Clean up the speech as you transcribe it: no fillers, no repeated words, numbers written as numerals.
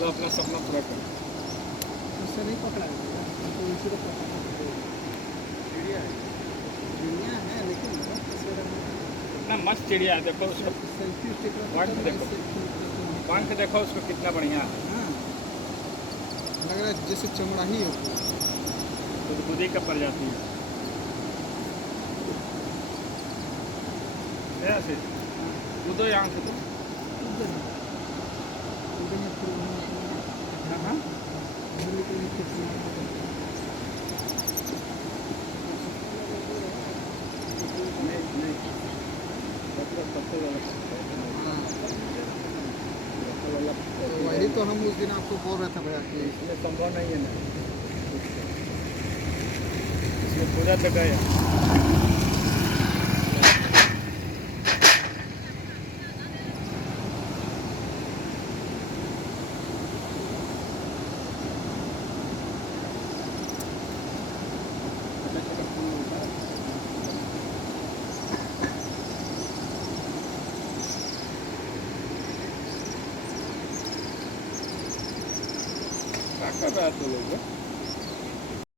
लो अपना सपना पूरा कर। उससे नहीं पकड़ा गया तो इसी को पकड़ना पड़ेगा। चिड़िया है, चिड़िया है लेकिन बहुत तस्वीर इतना मस्त चिड़िया है, देखो उसका सेल्फी स्टिक पंख देखो, पंख देखो उसको कितना बढ़िया है, हाँ लग रहा है जैसे चमड़ा ही हो। खुदखुदी का प्रजाति है ऐसे। कूदो यहाँ से तो। हाँ हाँ नहीं वही तो हम उस दिन आपको बोल रहे थे भैया कि इसमें संभव नहीं है ना, इसमें पूजा तो गया। क्या कर रहा है तो लोग